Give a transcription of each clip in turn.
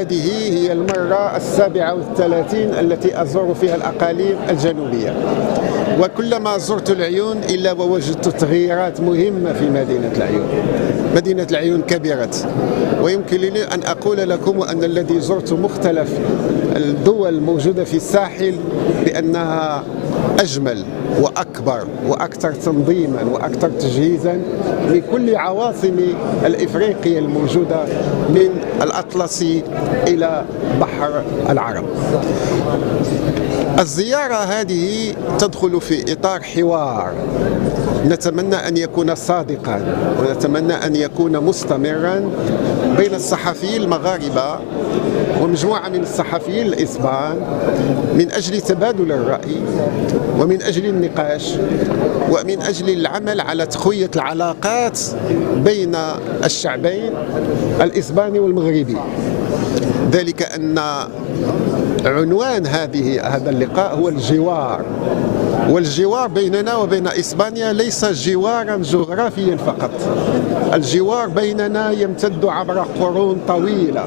هذه هي المرة 37 التي أزور فيها الأقاليم الجنوبية، وكلما زرت العيون إلا ووجدت تغييرات مهمة في مدينة العيون. مدينة العيون كبرت، ويمكن لي أن أقول لكم أن الذي زرت مختلف الدول الموجودة في الساحل بأنها أجمل وأكبر وأكثر تنظيما وأكثر تجهيزا من كل عواصم الإفريقية الموجودة من الأطلسي إلى بحر العرب. الزيارة هذه تدخل في إطار حوار نتمنى أن يكون صادقا ونتمنى أن يكون مستمرا بين الصحفيين المغاربة ومجموعة من الصحفيين الإسبان من أجل تبادل الرأي ومن أجل النقاش ومن أجل العمل على تقوية العلاقات بين الشعبين الإسباني والمغربي. ذلك أن عنوان هذا اللقاء هو الجوار، والجوار بيننا وبين إسبانيا ليس جوارا جغرافيا فقط، الجوار بيننا يمتد عبر قرون طويلة.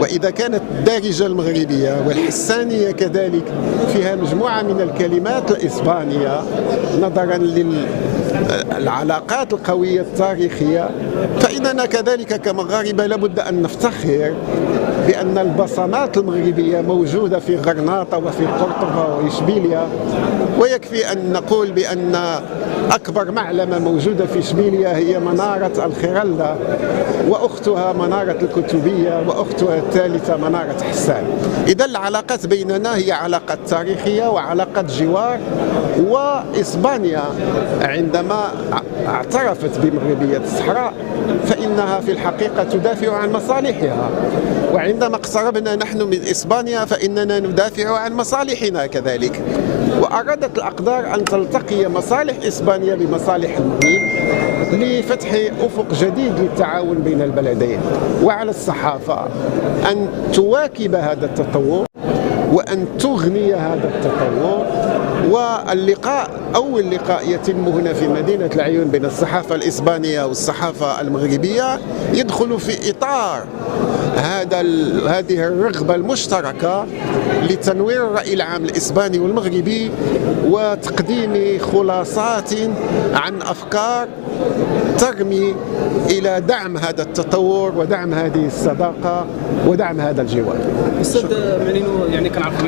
وإذا كانت الدارجة المغربية والحسانية كذلك فيها مجموعة من الكلمات الإسبانية نظرا للعلاقات القوية التاريخية، فإننا كذلك كمغاربة لابد أن نفتخر بأن البصمات المغربية موجودة في غرناطة وفي قرطبة وإشبيلية. ويكفي أن نقول بأن أكبر معلمة موجودة في إشبيلية هي منارة الخرلدة، وأختها منارة الكتبية، وأختها الثالثة منارة حسان. إذا العلاقات بيننا هي علاقات تاريخية وعلاقات جوار. وإسبانيا عندما اعترفت بمغربية الصحراء فإنها في الحقيقة تدافع عن مصالحها، وعندما اقتربنا نحن من إسبانيا فإننا ندافع عن مصالحنا كذلك. وأرادت الأقدار أن تلتقي مصالح إسبانيا بمصالح المغرب لفتح أفق جديد للتعاون بين البلدين. وعلى الصحافة أن تواكب هذا التطور وأن تغني هذا التطور. واللقاء أول لقاء يتم هنا في مدينة العيون بين الصحافة الإسبانية والصحافة المغربية يدخل في إطار هذه الرغبة المشتركة لتنوير الرأي العام الإسباني والمغربي وتقديم خلاصات عن أفكار ترمي إلى دعم هذا التطور ودعم هذه الصداقة ودعم هذا الجوار. أستاذ مارينو، يعني كنعرفوا